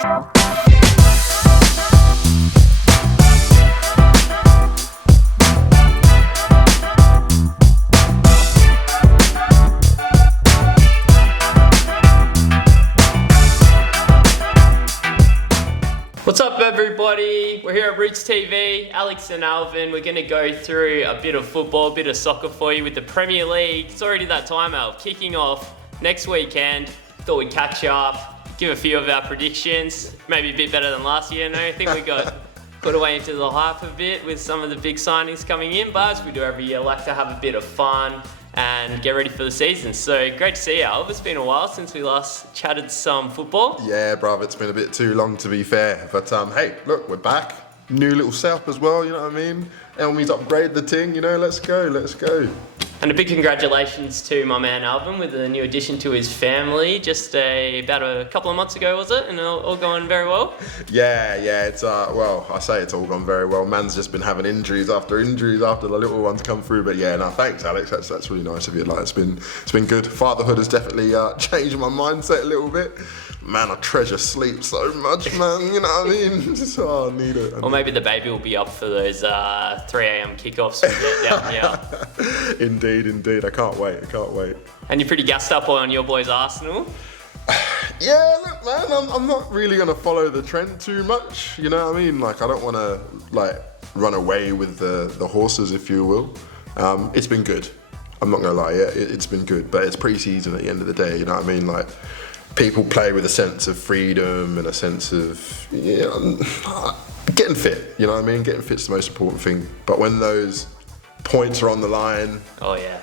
What's up, everybody? We're here at Roots TV, Alex and Alvin. We're going to go through a bit of football, a bit of soccer for you with the Premier League. It's already that time, Al, kicking off next weekend. Thought we'd catch up, give a few of our predictions, maybe a bit better than last year. I think we got put away into the hype a bit with some of the big signings coming in, but as we do every year, like to have a bit of fun and get ready for the season. So great to see you, Al. It's been a while since we last chatted some football. Yeah, bruv, it's been a bit too long to be fair. But hey, look, we're back. New little setup as well, you know what I mean? Elmy's upgraded the ting, you know, let's go. And a big congratulations to my man Alvin with a new addition to his family just about a couple of months ago, was it? And all going very well? Yeah, it's, well, I say it's all gone very well. Man's just been having injuries after the little ones come through. But yeah, no, thanks, Alex. That's really nice of you. Like, it's been good. Fatherhood has definitely changed my mindset a little bit. Man, I treasure sleep so much, man. You know what I mean? I need it. Or maybe the baby will be up for those 3 a.m. kickoffs we get down here. Indeed. I can't wait. And you're pretty gassed up on your boys Arsenal? Yeah, look, man, I'm not really going to follow the trend too much. You know what I mean? Like, I don't want to, run away with the horses, if you will. It's been good. I'm not going to lie, yeah, it's been good. But it's pre-season at the end of the day, you know what I mean? Like, people play with a sense of freedom and a sense of, getting fit, you know what I mean? Getting fit's the most important thing. But when those points are on the line,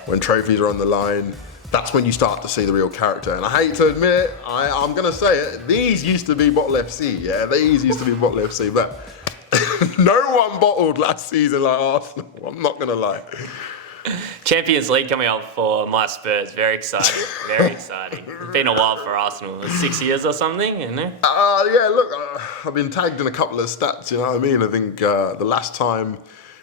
when trophies are on the line, that's when you start to see the real character. And I hate to admit it, I'm going to say it, these used to be Bottle FC, yeah? These used to be Bottle FC, but no one bottled last season like Arsenal, I'm not going to lie. Champions League coming up for my Spurs. Very exciting. It's been a while for Arsenal. 6 years or something, isn't it? Yeah, look, I've been tagged in a couple of stats, you know what I mean? I think the last time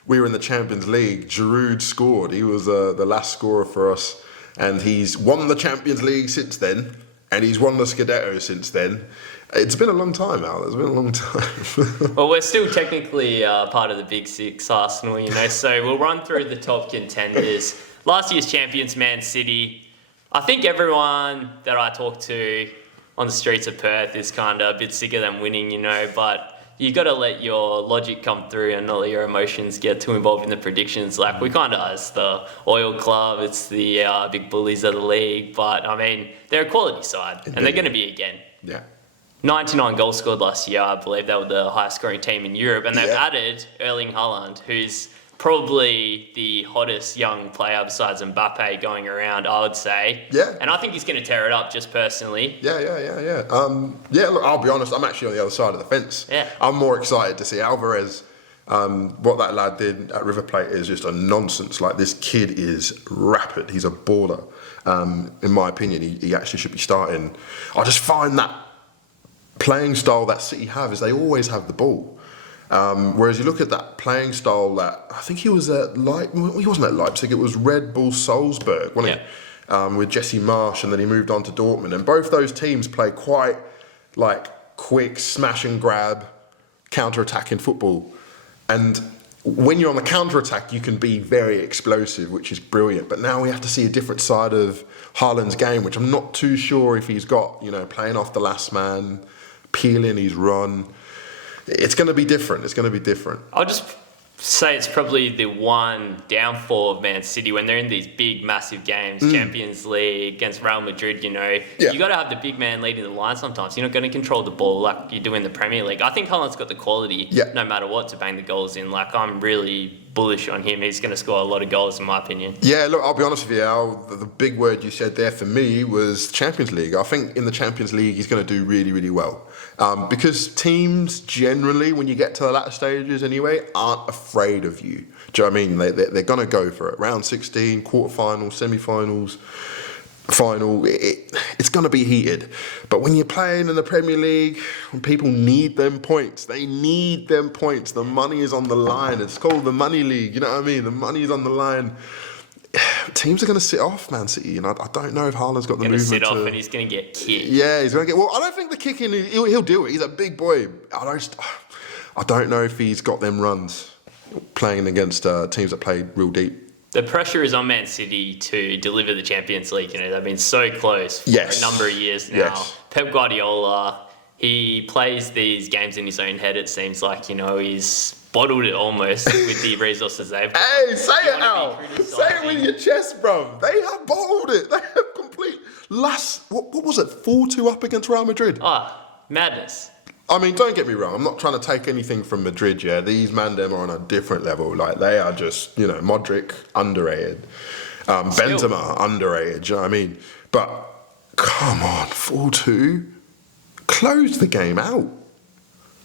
we were in the Champions League, Giroud scored. He was the last scorer for us. And he's won the Champions League since then. And he's won the Scudetto since then. It's been a long time, Al. It's been a long time. Well, we're still technically part of the Big Six, Arsenal, you know. So we'll run through the top contenders. Last year's champions, Man City. I think everyone that I talk to on the streets of Perth is kind of a bit sick of them winning, you know. But you got to let your logic come through and not let your emotions get too involved in the predictions. Like, we kind of, as the oil club, it's the big bullies of the league. But, I mean, they're a quality side, and they're going to be again. Yeah. 99 goals scored last year. I believe they were the highest scoring team in Europe. And they've added Erling Haaland, who's probably the hottest young player besides Mbappe going around, I would say. Yeah. And I think he's going to tear it up, just personally. Yeah. Look, I'll be honest, I'm actually on the other side of the fence. Yeah. I'm more excited to see Alvarez. What that lad did at River Plate is just a nonsense. Like, this kid is rapid. He's a baller. In my opinion, he actually should be starting. I just find that playing style that City have is they always have the ball. Whereas you look at that playing style that, I think he was at he wasn't at Leipzig, it was Red Bull Salzburg, wasn't it? With Jesse Marsch, and then he moved on to Dortmund. And both those teams play quite quick smash and grab, counter-attacking football. And when you're on the counter-attack, you can be very explosive, which is brilliant. But now we have to see a different side of Haaland's game, which I'm not too sure if he's got, playing off the last man, peeling his run. It's going to be different. I'll just say it's probably the one downfall of Man City when they're in these big, massive games, Champions League against Real Madrid, you got to have the big man leading the line sometimes. You're not going to control the ball like you do in the Premier League. I think Haaland's got the quality, no matter what, to bang the goals in. Like, I'm really bullish on him. He's going to score a lot of goals, in my opinion. Yeah, look, I'll be honest with you, Al, the big word you said there for me was Champions League. I think in the Champions League, he's going to do really, really well. Because teams generally, when you get to the latter stages anyway, aren't afraid of you. Do you know what I mean? They're going to go for it. Round 16, quarterfinals, semi-finals, final, it's going to be heated. But when you're playing in the Premier League, when people need them points, they need them points. The money is on the line. It's called the Money League. You know what I mean? The money is on the line. teams are going to sit off Man City, and I don't know if Haaland's got the movement Going to sit off to. and he's going to get kicked. Yeah, he's going to get. Well, I don't think the kicking. He'll do it. He's a big boy. I don't know if he's got them runs playing against teams that play real deep. The pressure is on Man City to deliver the Champions League. You know, they've been so close for Yes. a number of years now. Yes. Pep Guardiola, he plays these games in his own head. It seems like, you know, he's bottled it almost with the resources they've got. Hey, say You it wanna out. be criticising- Say it with your chest, bro. They have bottled it. They have complete what was it? 4-2 up against Real Madrid. Madness. I mean, don't get me wrong. I'm not trying to take anything from Madrid. Yeah, these man them are on a different level. Like they are just, you know, Modric underrated, Benzema underrated. Do you know what I mean? But come on, 4-2, close the game out.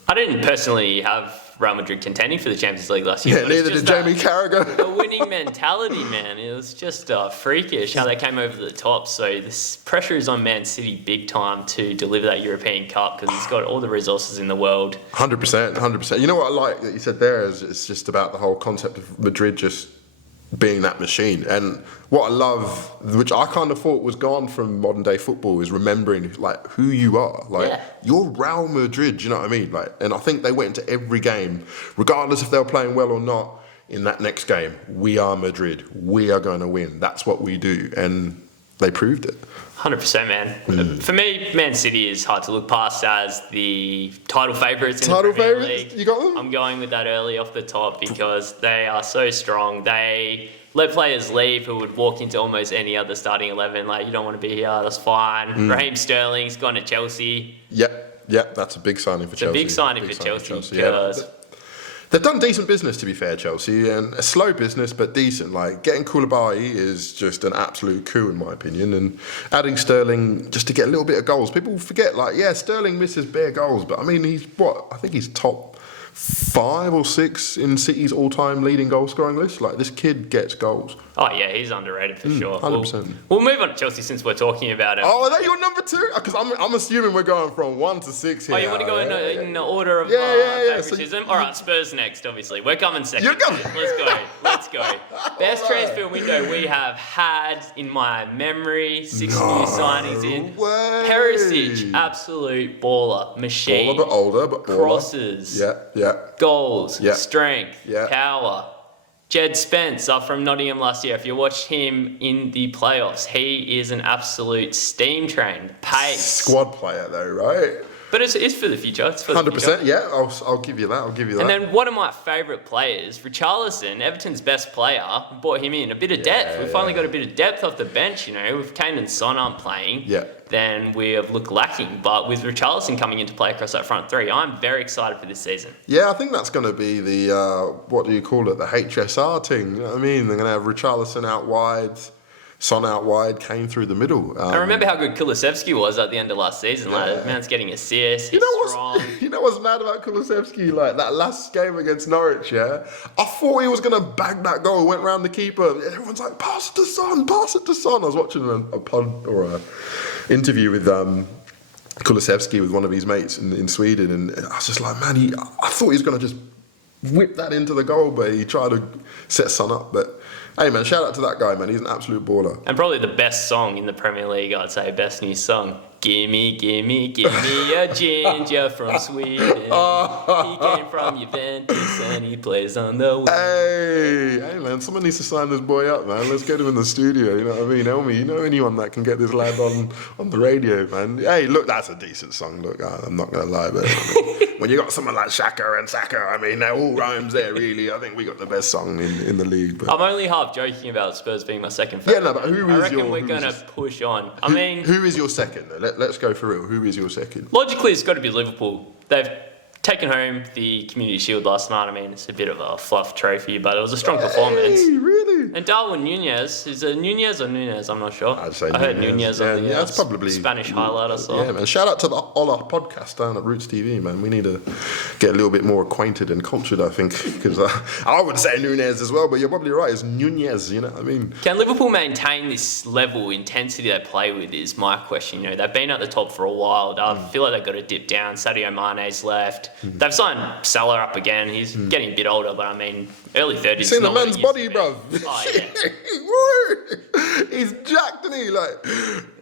I didn't personally have Real Madrid contending for the Champions League last year. Yeah, but it's neither did just Jamie Carragher. The winning mentality, man. It was just freakish how they came over the top. So this pressure is on Man City big time to deliver that European Cup because he's got all the resources in the world. 100%, 100%. You know what I like that you said there is it's just about the whole concept of Madrid just being that machine. And what I love, which I kind of thought was gone from modern day football, is remembering like who you are. Like you're Real Madrid, do you know what I mean? Like, and I think they went into every game, regardless if they were playing well or not. In that next game, we are Madrid. We are going to win. That's what we do, and they proved it. 100%, man. For me, Man City is hard to look past as the title favourites in Title the Premier favourites? League. You got them? I'm going with that early off the top because they are so strong. They let players leave who would walk into almost any other starting 11. Like, you don't want to be here, that's fine. Raheem Sterling's gone to Chelsea. Yep, that's a big signing for Chelsea. It's a big signing for Chelsea yeah. because... They've done decent business, to be fair, Chelsea, and a slow business, but decent. Like, getting Koulibaly is just an absolute coup, in my opinion, and adding Sterling just to get a little bit of goals. People forget, like, yeah, Sterling misses bare goals, but, I mean, I think he's top 5 or 6 in City's all-time leading goal-scoring list. Like, this kid gets goals. Oh, yeah, he's underrated for sure. 100%. We'll move on to Chelsea since we're talking about it. Oh, are that your number 2? Because I'm assuming we're going from 1 to 6 here. Oh, you want to go in the order of favoritism? All right, Spurs next, obviously. We're coming second. You're coming. Let's go. Best transfer window we have had in my memory. 6 new signings in. Way. Perisic, absolute baller. Machine. Baller, but older, but baller. Crosses. Yeah. Goals. Yeah. Strength. Yeah. Power. Jed Spence up from Nottingham last year. If you watched him in the playoffs, he is an absolute steam train. Pace. Squad player, though, right? But it's for the future. It's for the 100%, future. yeah. I'll give you that. And then one of my favourite players, Richarlison, Everton's best player, brought him in. A bit of depth. We've finally got a bit of depth off the bench, you know. If Kane and Son aren't playing, then we have looked lacking. But with Richarlison coming into play across that front three, I'm very excited for this season. Yeah, I think that's going to be the, what do you call it, the HSR thing. You know what I mean? They're going to have Richarlison out wide, Son out wide, Kane through the middle. I remember how good Kulusevski was at the end of last season. Like, the man's getting assists, he's strong. You know what's mad about Kulusevski? Like, that last game against Norwich, yeah? I thought he was going to bag that goal, went round the keeper. Everyone's like, pass it to Son, pass it to Son. I was watching a pod or a interview with Kulusevski with one of his mates in Sweden, and I was just like, man, I thought he was going to just whip that into the goal, but he tried to set Son up. But hey, man, shout out to that guy, man. He's an absolute baller. And probably the best song in the Premier League, I'd say, best new song. Gimme a ginger from Sweden. He came from Juventus and he plays on the wing. Hey, man, someone needs to sign this boy up, man. Let's get him in the studio, you know what I mean? Help me, you know anyone that can get this lad on the radio, man. Hey, look, that's a decent song. Look, I'm not going to lie, but I mean, when you got someone like Xhaka and Saka, I mean, they're all rhymes there, really. I think we got the best song in the league. But I'm only half joking about Spurs being my second favourite. Yeah, no, but I reckon we're going to push on. Who is your second, though? Let's go for real. Who is your second? Logically, it's got to be Liverpool. They've taken home the Community Shield last night. I mean, it's a bit of a fluff trophy, but it was a strong performance. Really? And Darwin Nunez, is it Nunez or Nunez? I'm not sure. I'd say I heard Nunez on the that's probably Spanish highlight I saw. Yeah, man. Shout out to the Ola podcast down at Roots TV, man. We need to get a little bit more acquainted and cultured, I think, because I would say Nunez as well, but you're probably right. It's Nunez, you know what I mean? Can Liverpool maintain this level intensity they play with is my question. You know, they've been at the top for a while. I feel like they've got to dip down. Sadio Mane's left. left. They've signed Salah up again. He's getting a bit older, but I mean, early 30s. You seen the man's body, bro? bruv? Oh, yeah. He's jacked, isn't he? Like,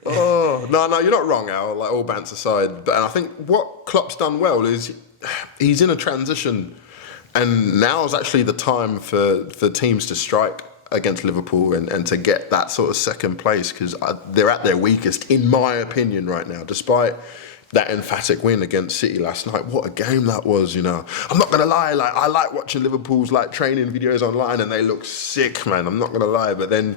oh no, you're not wrong, Al. Like, all bants aside, and I think what Klopp's done well is he's in a transition, and now is actually the time for teams to strike against Liverpool and to get that sort of second place, because they're at their weakest, in my opinion, right now. Despite that emphatic win against City last night, what a game that was, you know. I'm not gonna lie, like, I like watching Liverpool's like training videos online, and they look sick, man. I'm not gonna lie, but then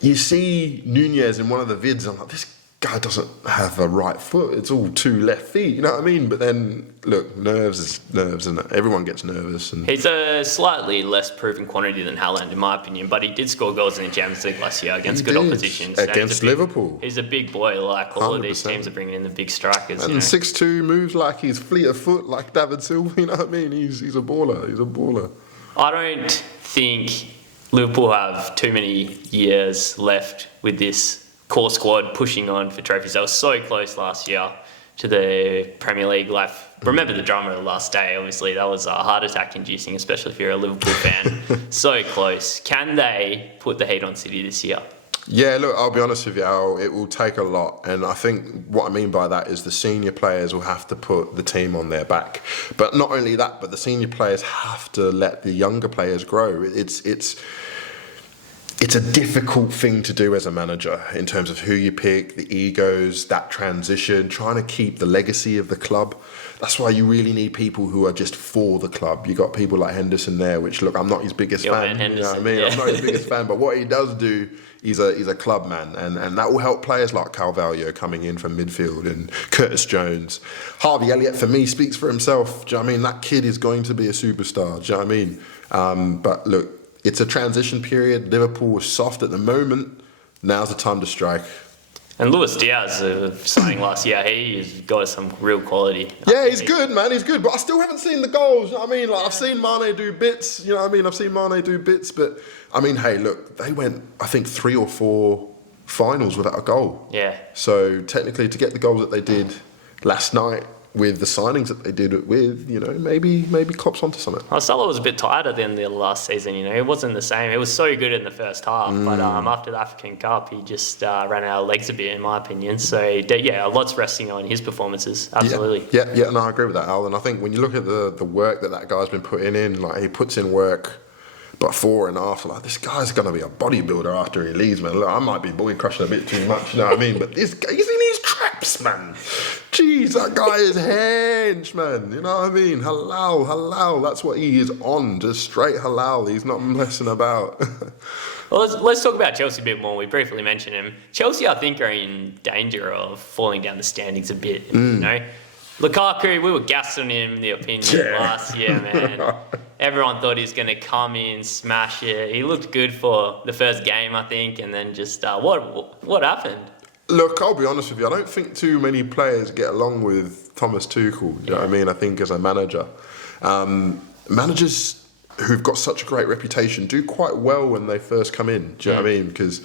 you see Nunez in one of the vids, I'm like, this guy doesn't have a right foot. It's all two left feet, you know what I mean? But then, look, nerves is nerves, and everyone gets nervous. And he's a slightly less proven quantity than Haaland, in my opinion, but he did score goals in the Champions League last year against good opposition. Against Liverpool. He's a big boy, like all 100%. of these teams are bringing in the big strikers. And 6'2", moves like he's fleet of foot, like David Silva, you know what I mean? He's a baller, he's a baller. I don't think Liverpool have too many years left with this core squad pushing on for trophies. They were so close last year to the Premier League. Like, remember the drama of the last day, obviously. That was a heart attack inducing, especially if you're a Liverpool fan. So close. Can they put the heat on City this year? Yeah, look, I'll be honest with you, Al, it will take a lot. And I think what I mean by that is the senior players will have to put the team on their back. But not only that, but the senior players have to let the younger players grow. It's a difficult thing to do as a manager in terms of who you pick, the egos, that transition, trying to keep the legacy of the club. That's why you really need people who are just for the club. You got people like Henderson there, which, look, I'm not his biggest fan. Man, you know what I mean? yeah. I'm not his biggest fan, but what he does do, he's a club man, and that will help players like Carvalho coming in from midfield, and Curtis Jones. Harvey Elliott, for me, speaks for himself. Do you know what I mean? That kid is going to be a superstar. Do you know what I mean? But look, it's a transition period. Liverpool is soft at the moment. Now's the time to strike. And Luis Diaz, signing last year, he's got some real quality. Yeah, he's good, man. He's good. But I still haven't seen the goals. You know what I mean? Like, I've seen Mane do bits. You know what I mean? I've seen Mane do bits. But, I mean, hey, look, they went, I think, 3 or 4 finals without a goal. Yeah. So, technically, to get the goals that they did last night, with the signings that they did it with, you know, maybe Klopp's onto something. Salah was a bit tighter than the last season, you know. It wasn't the same. It was so good in the first half, but after the African Cup, he just ran out of legs a bit, in my opinion. So, yeah, a lot's resting on his performances, absolutely. Yeah, no, I agree with that, Al. And I think when you look at the work that guy's been putting in, like, he puts in work before and after, like, this guy's going to be a bodybuilder after he leaves, man. Look, I might be boy crushing a bit too much, you know what I mean? But this guy, he's in his traps, man. Jeez, that guy is hench, man. You know what I mean? Halal. That's what he is on. Just straight halal. He's not messing about. Well, let's talk about Chelsea a bit more. We briefly mentioned him. Chelsea, I think, are in danger of falling down the standings a bit, you know? Lukaku, we were gassed on him, the opinion, last year, man. Everyone thought he was going to come in, smash it. He looked good for the first game, I think, and then just, what happened? Look, I'll be honest with you. I don't think too many players get along with Thomas Tuchel. You know what I mean? I think as a manager, managers who've got such a great reputation do quite well when they first come in. Do you know what I mean? Because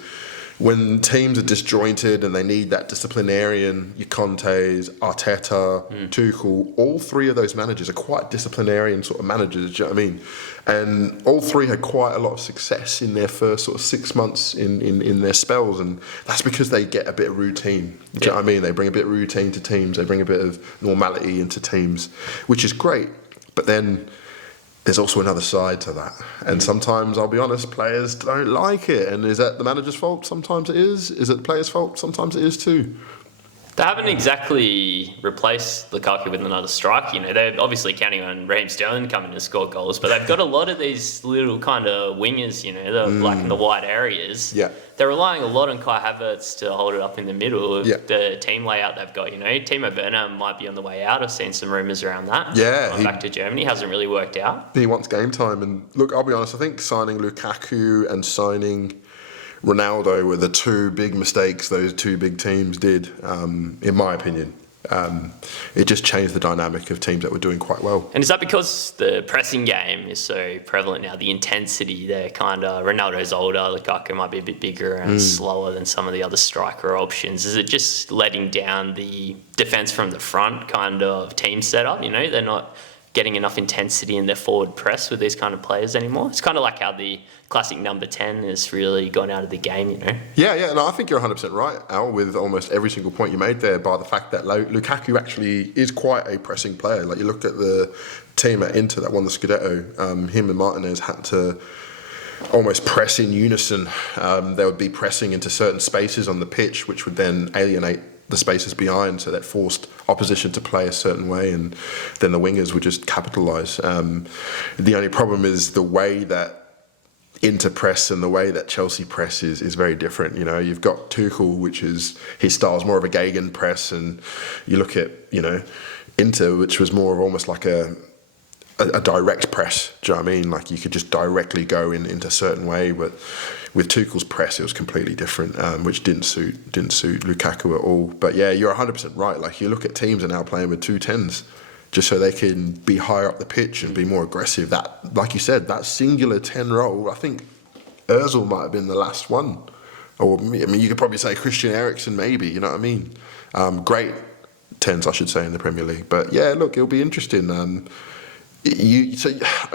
when teams are disjointed and they need that disciplinarian, your Contes, Arteta, Tuchel, all 3 of those managers are quite disciplinarian sort of managers, do you know what I mean? And all 3 had quite a lot of success in their first sort of 6 months in their spells, and that's because they get a bit of routine, do you know what I mean? They bring a bit of routine to teams, they bring a bit of normality into teams, which is great. But then there's also another side to that. And sometimes, I'll be honest, players don't like it. And is that the manager's fault? Sometimes it is. Is it the player's fault? Sometimes it is too. They haven't exactly replaced Lukaku with another striker. You know, they're obviously counting on Raheem Sterling coming to score goals, but they've got a lot of these little kind of wingers, you know, like in the wide areas. Yeah. They're relying a lot on Kai Havertz to hold it up in the middle of Yeah. the team layout they've got. You know, Timo Werner might be on the way out. I've seen some rumours around that. Yeah, Going back to Germany hasn't really worked out. He wants game time. And look, I'll be honest, I think signing Lukaku and signing Ronaldo were the 2 big mistakes those 2 big teams did, in my opinion. It just changed the dynamic of teams that were doing quite well. And is that because the pressing game is so prevalent now? The intensity there, kind of. Ronaldo's older, Lukaku might be a bit bigger and slower than some of the other striker options. Is it just letting down the defence from the front kind of team setup? You know, they're not getting enough intensity in their forward press with these kind of players anymore. It's kind of like how the classic number 10 has really gone out of the game, you know? Yeah, no, I think you're 100% right, Al, with almost every single point you made there, by the fact that Lukaku actually is quite a pressing player. Like, you look at the team at Inter that won the Scudetto, him and Martinez had to almost press in unison. They would be pressing into certain spaces on the pitch, which would then alienate the spaces behind, so that forced opposition to play a certain way, and then the wingers would just capitalise. The only problem is the way that Inter press and the way that Chelsea press is very different. You know, you've got Tuchel, which is, his style is more of a Gegen press, and you look at, you know, Inter, which was more of almost like a direct press. Do you know what I mean? Like, you could just directly go into a certain way, but with Tuchel's press, it was completely different, which didn't suit Lukaku at all. But yeah, you're 100% right. Like, you look at teams are now playing with 2 10s, just so they can be higher up the pitch and be more aggressive. That, like you said, that singular 10 role, I think Ozil might have been the last one. Or, I mean, you could probably say Christian Eriksen maybe, you know what I mean? Great 10s, I should say, in the Premier League. But yeah, look, it'll be interesting. So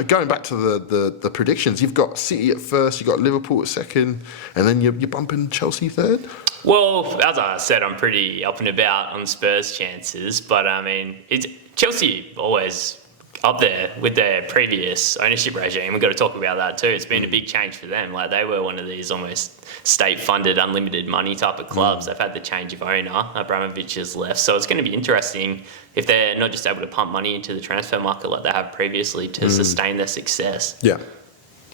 going back to the predictions, you've got City at first, you've got Liverpool at second, and then you're bumping Chelsea third? Well, as I said, I'm pretty up and about on Spurs' chances, but I mean, Chelsea always up there with their previous ownership regime. We've got to talk about that too. It's been a big change for them. Like, they were one of these almost state-funded, unlimited money type of clubs. They've had the change of owner. Abramovich has left. So it's going to be interesting if they're not just able to pump money into the transfer market like they have previously to sustain their success. Yeah.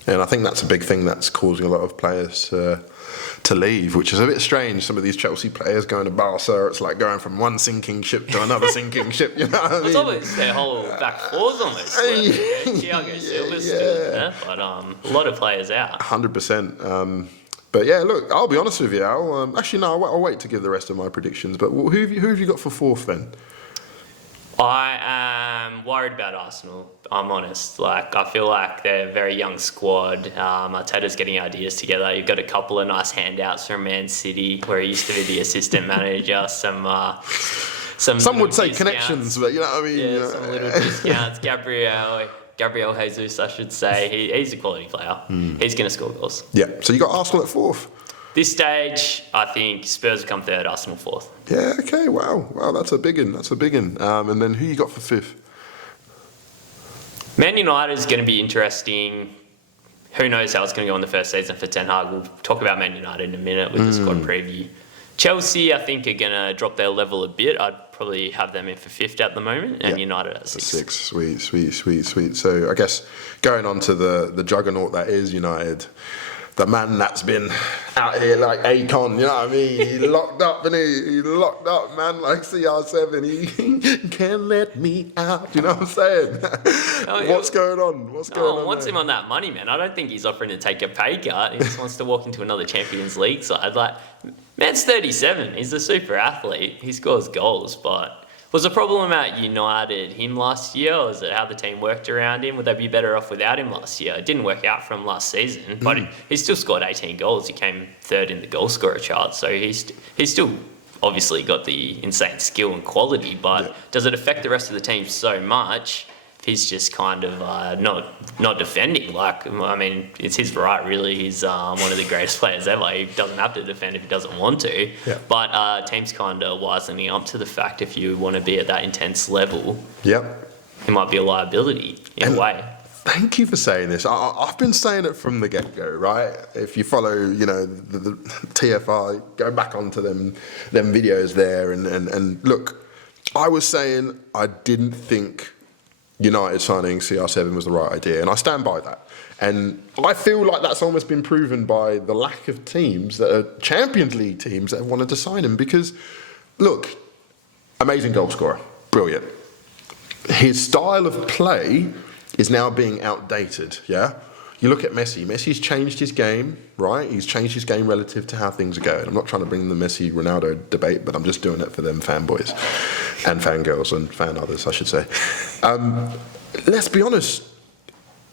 And I think that's a big thing that's causing a lot of players to leave, which is a bit strange. Some of these Chelsea players going to Barca, it's like going from one sinking ship to another sinking ship, you know what I mean? It's almost their whole back four's almost left. Thiago Silva's still there, but a lot of players out. 100%. But yeah, look, I'll be honest with you, Al. Actually, no, I'll wait to give the rest of my predictions. But who have you got for fourth then? I am worried about Arsenal, I'm honest. Like, I feel like they're a very young squad. Arteta's getting ideas together. You've got a couple of nice handouts from Man City, where he used to be the assistant manager. Some would say connections, but you know what I mean? Yeah, some little discounts. Gabriel Jesus, I should say. He's a quality player. He's going to score goals. Yeah, so you got Arsenal at fourth? This stage, I think Spurs come third, Arsenal fourth. Yeah, okay, wow, that's a big one. And then who you got for fifth? Man United is going to be interesting. Who knows how it's going to go in the first season for Ten Hag. We'll talk about Man United in a minute with the squad preview. Chelsea, I think, are going to drop their level a bit. I'd probably have them in for fifth at the moment, and United at sixth. Sweet. So I guess going on to the juggernaut that is United, the man that's been out here like Akon, you know what I mean? He locked up, and he locked up, man, like CR7. He can't let me out. You know what I'm saying? What's going on? What's going on? Wants him on that money, man. I don't think he's offering to take a pay cut. He just wants to walk into another Champions League side. Like, man's 37. He's a super athlete. He scores goals, but was the problem at United him last year, or is it how the team worked around him? Would they be better off without him last year? It didn't work out for him last season, but he still scored 18 goals. He came third in the goalscorer chart, so he's still obviously got the insane skill and quality, but does it affect the rest of the team so much if he's just kind of not defending? Like, I mean, it's his right, really. He's one of the greatest players ever. He doesn't have to defend if he doesn't want to. Yeah. But teams kind of wisening up to the fact if you want to be at that intense level, he might be a liability in a way. Thank you for saying this. I've been saying it from the get-go, right? If you follow, you know, the TFR, go back onto them videos there, and look, I was saying I didn't think United signing CR7 was the right idea, and I stand by that. And I feel like that's almost been proven by the lack of teams that are Champions League teams that have wanted to sign him, because, look, amazing goal scorer, brilliant. His style of play is now being outdated, yeah? you look at Messi. Messi's changed his game, right? He's changed his game relative to how things are going. I'm not trying to bring the Messi-Ronaldo debate, but I'm just doing it for them fanboys and fangirls and fan others, I should say. Let's be honest.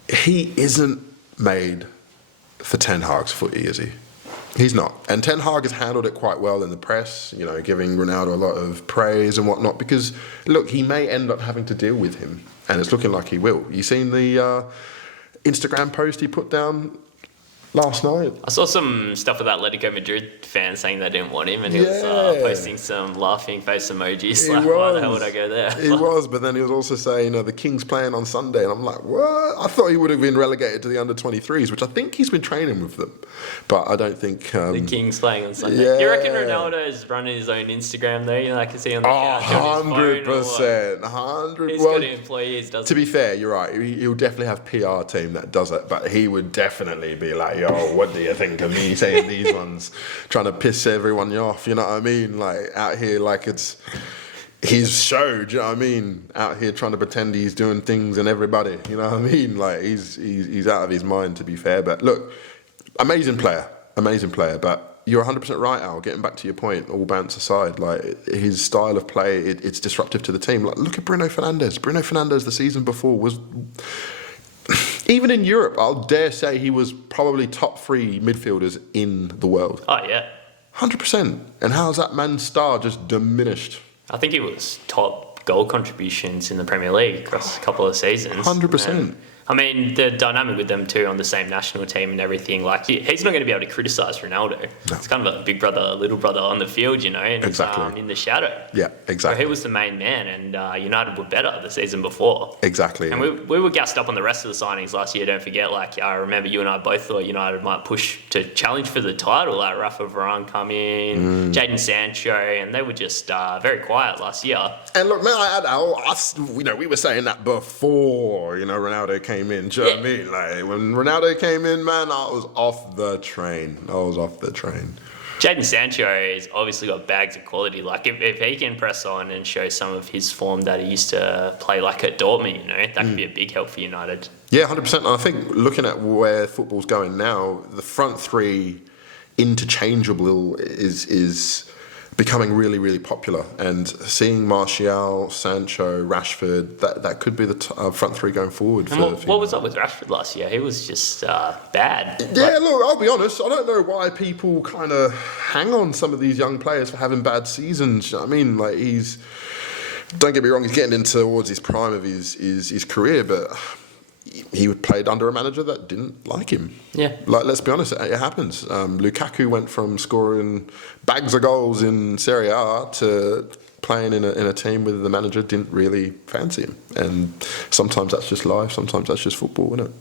He isn't made for Ten Hag's footy, is he? He's not. And Ten Hag has handled it quite well in the press, you know, giving Ronaldo a lot of praise and whatnot, because, look, he may end up having to deal with him, and it's looking like he will. You seen the Instagram post he put down last night? I saw some stuff with Atletico Madrid fans saying they didn't want him, and he was posting some laughing face emojis. Like, why the hell would I go there? He was, but then he was also saying, the King's playing on Sunday, and I'm like, what? I thought he would have been relegated to the under-23s, which I think he's been training with them, but I don't think... the King's playing on Sunday. Yeah. You reckon Ronaldo's running his own Instagram though? You know, I can see on the couch on his phone. 100%. He's got employees, doesn't he? To be fair, you're right. He'll definitely have PR team that does it, but he would definitely be like, yo, what do you think of me saying these ones, trying to piss everyone off, you know what I mean? Like, out here, like it's his show, do you know what I mean? Out here trying to pretend he's doing things and everybody, you know what I mean? Like, he's out of his mind, to be fair. But look, amazing player, but you're 100% right, Al, getting back to your point, all bounce aside, like, his style of play, it's disruptive to the team. Like, look at Bruno Fernandes. Bruno Fernandes the season before was... Even in Europe, I'll dare say he was probably top 3 midfielders in the world. Oh, yeah. 100%. And how's that man's star just diminished? I think he was top goal contributions in the Premier League across a couple of seasons. 100%. I mean, the dynamic with them two on the same national team and everything, like, he's not going to be able to criticise Ronaldo. No. It's kind of a big brother, little brother on the field, you know, and exactly. In the shadow. Yeah, exactly. So he was the main man, and United were better the season before. Exactly. And we were gassed up on the rest of the signings last year, don't forget. Like, I remember you and I both thought United might push to challenge for the title, like Rafa Varane come in, Jadon Sancho, and they were just very quiet last year. And look, man, we were saying that before, Ronaldo came in. Do you know what I mean? Like, when Ronaldo came in, man, I was off the train. Jadon Sancho has obviously got bags of quality. Like, if he can press on and show some of his form that he used to play like at Dortmund, that could be a big help for United. Yeah, 100%. And I think looking at where football's going now, the front three interchangeable is becoming really, really popular. And seeing Martial, Sancho, Rashford, that could be the front three going forward. What was up with Rashford last year? He was just bad. Yeah, look, I'll be honest. I don't know why people kind of hang on some of these young players for having bad seasons. You know what I mean? Like, don't get me wrong, he's getting in towards his prime of his career, but he played under a manager that didn't like him. Yeah. Like, let's be honest, it happens. Lukaku went from scoring bags of goals in Serie A to playing in a team where the manager didn't really fancy him. And sometimes that's just life, sometimes that's just football, isn't it?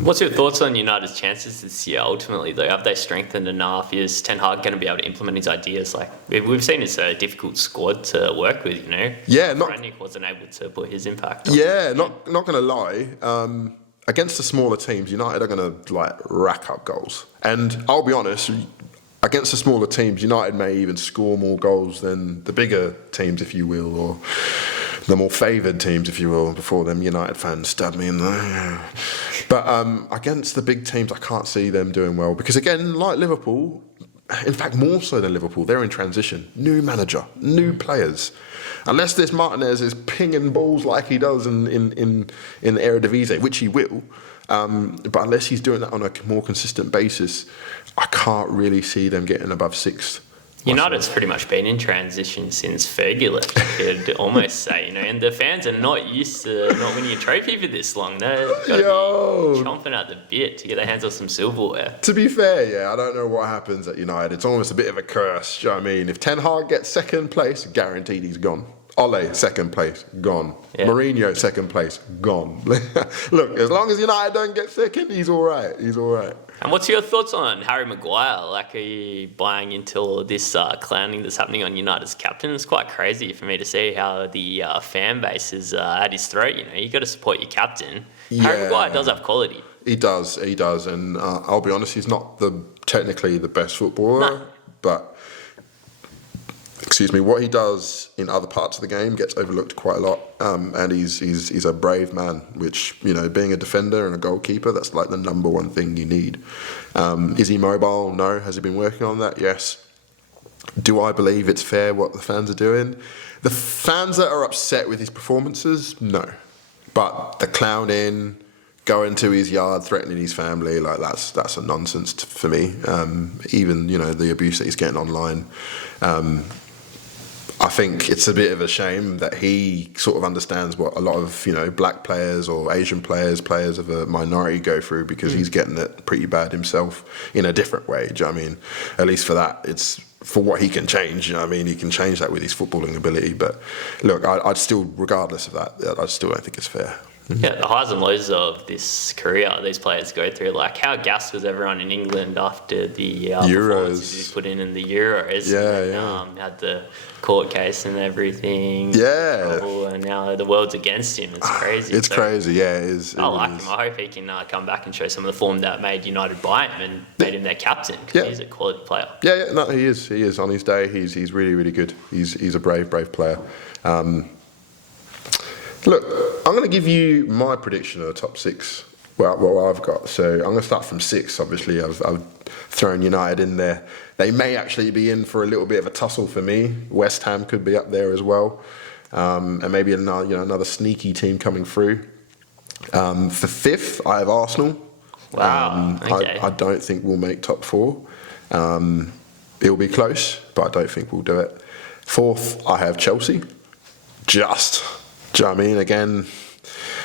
What's your thoughts on United's chances this year, ultimately, though? Have they strengthened enough? Is Ten Hag going to be able to implement his ideas? Like, we've seen it's a difficult squad to work with, Yeah. Rangnick wasn't able to put his impact on. Yeah, not going to lie. Against the smaller teams, United are going to, rack up goals. And I'll be honest, against the smaller teams, United may even score more goals than the bigger teams, if you will, or the more favoured teams, if you will. Before them United fans stab me in there. But against the big teams, I can't see them doing well. Because again, like Liverpool, in fact, more so than Liverpool, they're in transition. New manager, new players. Unless this Martinez is pinging balls like he does in the Eredivisie, which he will, but unless he's doing that on a more consistent basis, I can't really see them getting above sixth. United's pretty much been in transition since Fergie left, you could almost say, and the fans are not used to not winning a trophy for this long. They're got to be chomping at the bit to get their hands on some silverware. To be fair, I don't know what happens at United. It's almost a bit of a curse, do you know what I mean? If Ten Hag gets second place, guaranteed he's gone. Ole, second place, gone. Yeah. Mourinho, second place, gone. Look, as long as United don't get second, he's all right. And what's your thoughts on Harry Maguire? Like, are you buying into all this clowning that's happening on United's captain? It's quite crazy for me to see how the fan base is at his throat. You got to support your captain. Yeah. Harry Maguire does have quality. He does. And I'll be honest, he's not technically the best footballer, but what he does in other parts of the game gets overlooked quite a lot, and he's a brave man, which, being a defender and a goalkeeper, that's like the number one thing you need. Is he mobile? No. Has he been working on that? Yes. Do I believe it's fair what the fans are doing? The fans that are upset with his performances, no. But the clowning, going to his yard, threatening his family, like that's a nonsense for me. Even the abuse that he's getting online. I think it's a bit of a shame that he sort of understands what a lot of black players or Asian players of a minority go through, because he's getting it pretty bad himself in a different way. Do you know what I mean? At least for that, it's for what he can change. You know what I mean? He can change that with his footballing ability. But look, I'd still, regardless of that, I still don't think it's fair. Yeah, the highs and lows of this career these players go through, like how gassed was everyone in England after the performances he put in the Euros. Had the court case and everything. Yeah. And now the world's against him. It's crazy. It's crazy, yeah. It is. I like him. I hope he can come back and show some of the form that made United buy him and made him their captain, because he's a quality player. Yeah, no, he is. He is. On his day, he's really, really good. He's a brave player. Look, I'm going to give you my prediction of the top six, what I've got. So I'm going to start from 6, obviously. I've thrown United in there. They may actually be in for a little bit of a tussle for me. West Ham could be up there as well. And maybe another sneaky team coming through. For 5th, I have Arsenal. Wow, okay. I don't think we'll make top 4. It'll be close, but I don't think we'll do it. 4th, I have Chelsea. Do you know what I mean? Again,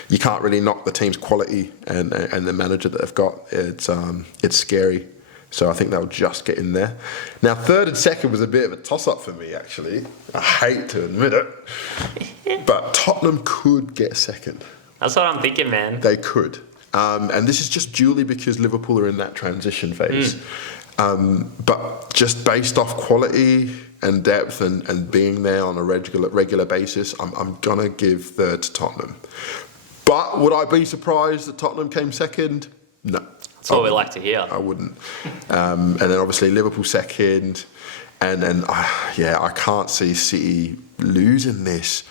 you can't really knock the team's quality and the manager that they've got. It's scary. So I think they'll just get in there. Now, 3rd and 2nd was a bit of a toss-up for me, actually. I hate to admit it. But Tottenham could get 2nd. That's what I'm thinking, man. They could. And this is just purely because Liverpool are in that transition phase. But just based off quality and depth and being there on a regular basis, I'm going to give 3rd to Tottenham. But would I be surprised that Tottenham came 2nd? No. That's what we like to hear. I wouldn't. And then obviously Liverpool 2nd. And then, I can't see City losing this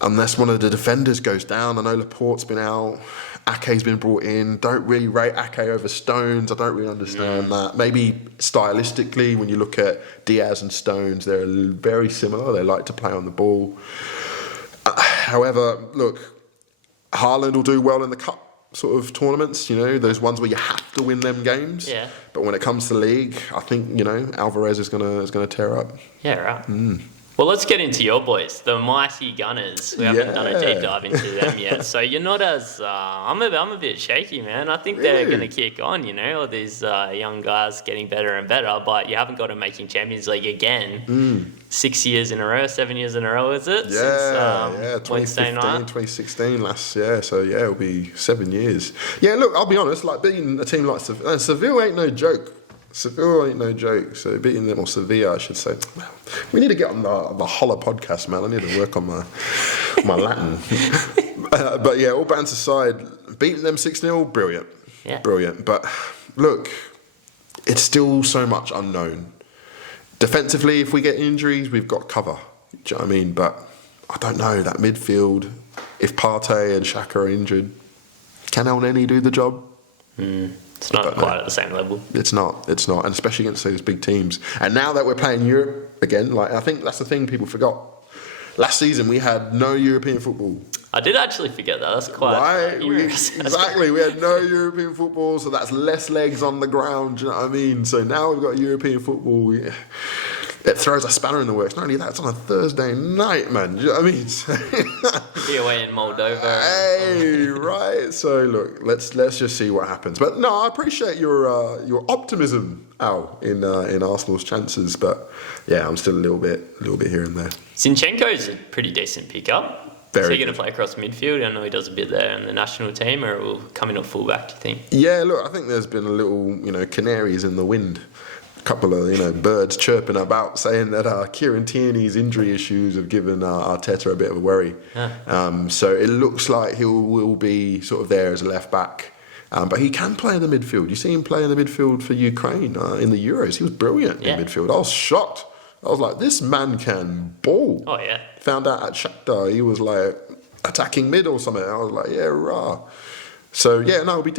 unless one of the defenders goes down. I know Laporte's been out. Ake's been brought in. Don't really rate Ake over Stones. I don't really understand that. Maybe stylistically, when you look at Diaz and Stones, they're very similar. They like to play on the ball. However, look, Haaland will do well in the cup sort of tournaments, those ones where you have to win them games. Yeah. But when it comes to league, I think, Alvarez is gonna tear up. Yeah, right. Well, let's get into your boys, the mighty Gunners. We haven't done a deep dive into them yet. So you're not as... I'm a bit shaky, man. I think they're going to kick on, all these young guys getting better and better, but you haven't got them making Champions League again. 6 years in a row, 7 years in a row, is it? Yeah, Since, 2015, 2016 last year. So, it'll be 7 years. Yeah, look, I'll be honest, like beating a team like Seville... Seville ain't no joke. Seville ain't no joke, so beating them, or Sevilla, I should say. We need to get on the Holler podcast, man. I need to work on my Latin. But all bands aside, beating them 6-0, brilliant. Yeah. Brilliant. But look, it's still so much unknown. Defensively, if we get injuries, we've got cover. Do you know what I mean? But I don't know, that midfield, if Partey and Xhaka are injured, can El Neni do the job? It's not quite at the same level. It's not, and especially against those big teams. And now that we're playing Europe again, I think that's the thing people forgot. Last season we had no European football. I did actually forget that. That's quite Exactly. We had no European football, so that's less legs on the ground. Do you know what I mean? So now we've got European football. It throws a spanner in the works. Not only that, it's on a Thursday night, man. Do you know what I mean? Be away in Moldova. Hey, right. So look, let's just see what happens. But no, I appreciate your optimism, Al, in Arsenal's chances. But yeah, I'm still a little bit here and there. Zinchenko's a pretty decent pickup. Is he going to play across midfield? I know he does a bit there in the national team, or will come in at fullback, do you think? Yeah, look, I think there's been a little, canaries in the wind. Couple of birds chirping about saying that Kieran Tierney's injury issues have given Arteta a bit of a worry. So it looks like he will be sort of there as a left back, but he can play in the midfield. You see him play in the midfield for Ukraine in the Euros. He was brilliant in midfield. I was shocked I was like, this man can ball. Oh, yeah. Found out at Shakhtar he was like attacking mid or something. I was like, yeah, rah. So yeah, no, it'll be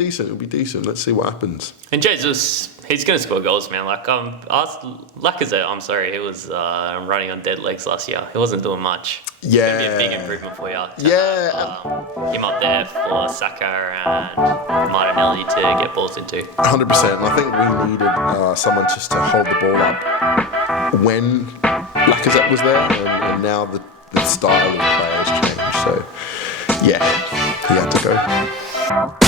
decent. Let's see what happens. And Jesus, he's going to score goals, man. Like Lacazette, I'm sorry, he was running on dead legs last year. He wasn't doing much. Yeah. It's going to be a big improvement for you. Yeah. Him up there for Saka and Martinelli to get balls into. 100%. I think we needed someone just to hold the ball up when Lacazette was there, and now the style of play has changed. So yeah, he had to go.